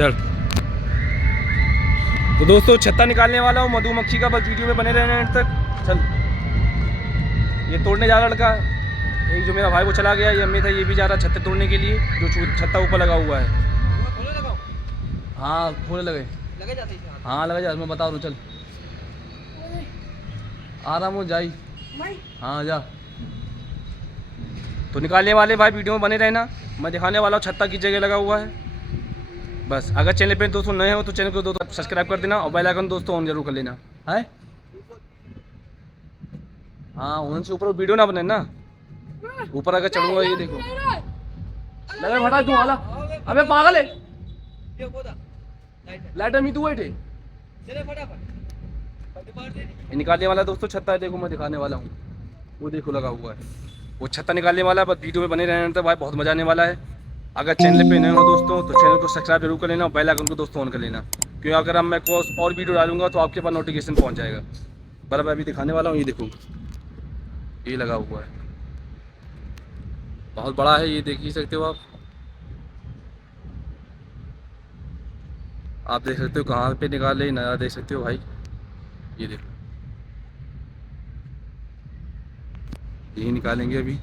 चल। तो दोस्तों छत्ता निकालने वाला हूँ मधुमक्खी का, बस वीडियो में बने रहने एंड तक। चल, ये तोड़ने जा रहा लड़का, एक जो मेरा भाई वो चला गया, ये अम्मी था, ये भी जा रहा छत्ते तोड़ने के लिए, जो छत्ता ऊपर लगा हुआ है। हाँ खोले लगे जाते हैं। हाँ लगे जाते, मैं बता रहा हूँ। चल आराम हो जाई। हाँ जा। तो निकालने वाले भाई वीडियो में बने रहना, मैं दिखाने वाला हूँ छत्ता की जगह लगा हुआ है। बस अगर चैनल पे दोस्तों नए हो तो चैनल को दोस्तों सब्सक्राइब कर देना और बेल आइकन दोस्तों ऑन जरूर कर लेना है। हाँ उनसे ऊपर वीडियो ना बने ना, ऊपर अगर चढ़ूंगा ये देखो लगे फटा तू वाला। अबे पागल है, लाइट में तू बैठे। निकालने वाला दोस्तों छत्ता है, देखो मैं दिखाने वाला हूँ, वो देखो लगा हुआ है, वो छत्ता निकालने वाला है। बस वीडियो में बने रहने तो भाई बहुत मजा आने वाला है। अगर चैनल पे नए हो दोस्तों तो चैनल को सब्सक्राइब जरूर कर लेना और बेल आइकन को दोस्तों ऑन कर लेना, क्योंकि अगर हम मैं कोई और वीडियो डालूंगा तो आपके पास नोटिफिकेशन पहुंच जाएगा। बराबर अभी दिखाने वाला हूँ, ये देखो ये लगा हुआ है, बहुत बड़ा है, ये देख ही सकते हो आप देख सकते हो कहाँ पे निकाले, नज़ारा देख सकते हो भाई, ये देखो यही निकालेंगे अभी।